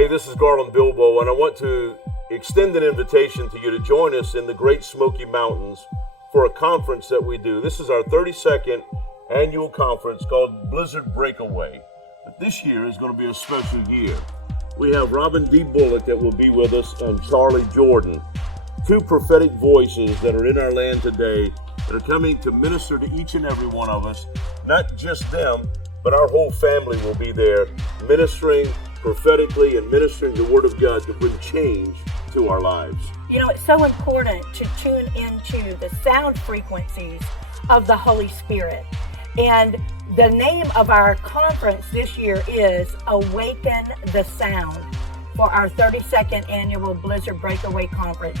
Hey, this is Garland Bilbo, and I want to extend an invitation to you to join us in the Great Smoky Mountains for a conference that we do. This is our 32nd annual conference called Blizzard Breakaway. But this year is going to be a special year. We have Robin D. Bullock that will be with us and Charlie Jordan, two prophetic voices that are in our land today that are coming to minister to each and every one of us. Not just them, but our whole family will be there ministering prophetically and ministering the Word of God to bring change to our lives. You know, it's so important to tune into the sound frequencies of the Holy Spirit. And the name of our conference this year is Awaken the Sound for our 32nd annual Blizzard Breakaway Conference.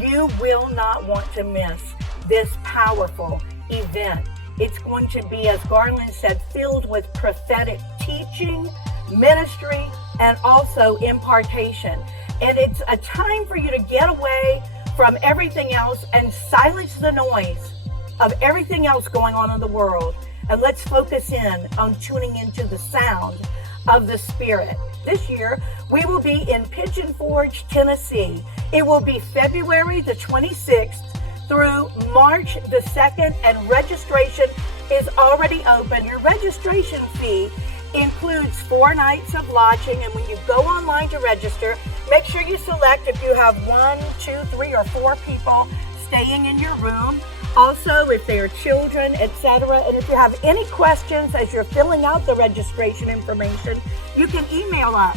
You will not want to miss this powerful event. It's going to be, as Garland said, filled with prophetic teaching, ministry, and also impartation. And it's a time for you to get away from everything else and silence the noise of everything else going on in the world. And let's focus in on tuning into the sound of the Spirit. This year, we will be in Pigeon Forge, Tennessee. It will be February the 26th through March the 2nd, and registration is already open. Your registration fee includes 4 nights of lodging, and when you go online to register, make sure you select if you have 1, 2, 3, or 4 people staying in your room. Also, if they are children, etc. And if you have any questions as you're filling out the registration information, you can email us.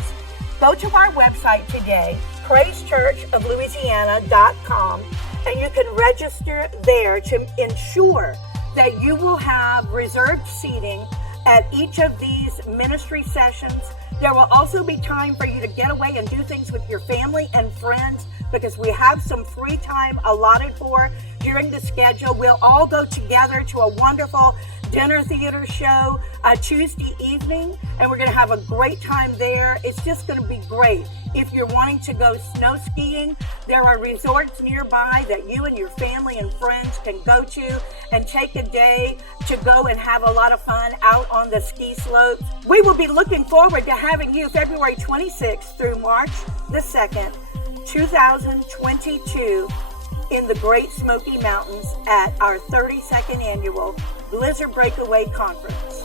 Go to our website today, praisechurchoflouisiana.com, and you can register there to ensure that you will have reserved seating at each of these ministry sessions. There will also be time for you to get away and do things with your family and friends, because we have some free time allotted for during the schedule. We'll all go together to a wonderful dinner theater show Tuesday evening, and we're going to have a great time there. It's just going to be great. If you're wanting to go snow skiing, there are resorts nearby that you and your family and friends can go to and take a day to go and have a lot of fun out on the ski slopes. We will be looking forward to having you February 26th through March the 2nd, 2022 in the Great Smoky Mountains at our 32nd annual Blizzard Breakaway Conference.